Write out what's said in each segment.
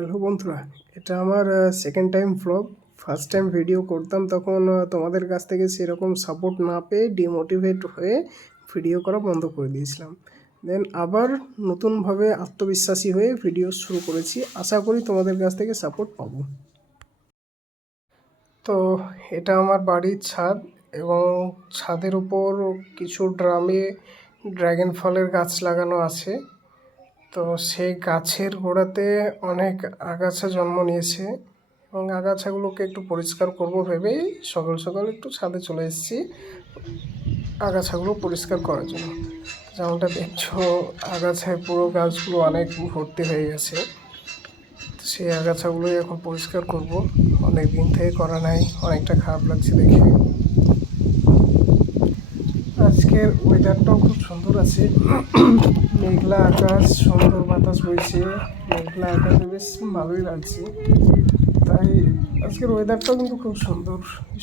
Hello বন্ধুরা, এটা আমার second time vlog. First time video করতাম তখন তোমাদের কাছ থেকে সেরকম সাপোর্ট না পেয়ে ডিমোটিভেট হয়ে ভিডিও করা বন্ধ করে দিয়েছিলাম। দেন আবার নতুনভাবে আত্মবিশ্বাসী হয়ে ভিডিও শুরু করেছি। আশা করি তোমাদের কাছ থেকে সাপোর্ট পাবো। তো এটা আমার বাড়ির ছাদ এবং ছাদের উপর কিছু ড্রামে ড্রাগন ফলের গাছ লাগানো আছে। তো সেই গাছের গোড়াতে অনেক আগাছা জন্ম নিয়েছে এবং আগাছাগুলোকে একটু পরিষ্কার করব ভেবেই সকাল সকাল একটু ছাদে চলে এসেছি আগাছাগুলো পরিষ্কার করার জন্য। যেমনটা দেখছো, আগাছায় পুরো গাছগুলো অনেক ভর্তি হয়ে গেছে। তো সেই আগাছাগুলোই এখন পরিষ্কার করব। অনেক দিন থেকে করা নাই, অনেকটা খারাপ লাগছে দেখে। আজকের ওয়েদারটাও খুব সুন্দর আছে। মেঘলা আকাশ, সুন্দর বাতাস বইছে, মেঘলা আকাশে বেশ ভালোই লাগছে। তাই আজকের ওয়েদারটাও কিন্তু খুব সুন্দর।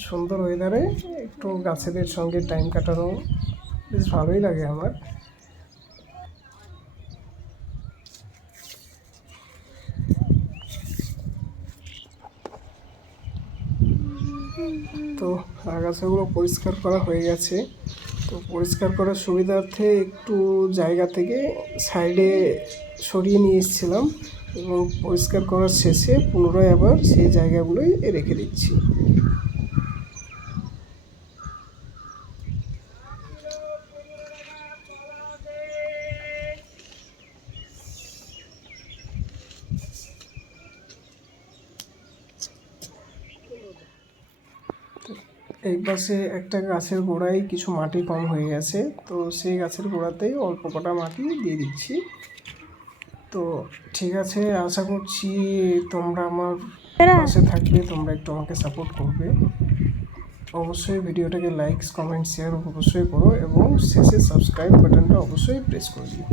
সুন্দর ওয়েদারে একটু গাছেদের সঙ্গে টাইম কাটানো বেশ ভালোই লাগে আমার। তো আগাছাগুলো পরিষ্কার করা হয়ে গেছে। তো পরিষ্কার করার সুবিধার্থে একটু জায়গা থেকে সাইডে সরিয়ে নিয়ে এসেছিলাম এবং পরিষ্কার করার শেষে পুনরায় আবার সেই জায়গাগুলোই রেখে দিচ্ছি। এই পাশে একটা গাছের গোড়ায় কিছু মাটি কম হয়ে গেছে, তো সেই গাছের গোড়াতেই অল্প কটা মাটি দিয়ে দিচ্ছি। তো ঠিক আছে, আশা করছি তোমরা আমার পাশে থাকবে, তোমরা একটু আমাকে সাপোর্ট করবে। অবশ্যই ভিডিওটাকে লাইক, কমেন্ট, শেয়ার অবশ্যই করো এবং শেষে সাবস্ক্রাইব বাটনটা অবশ্যই প্রেস করে দিও।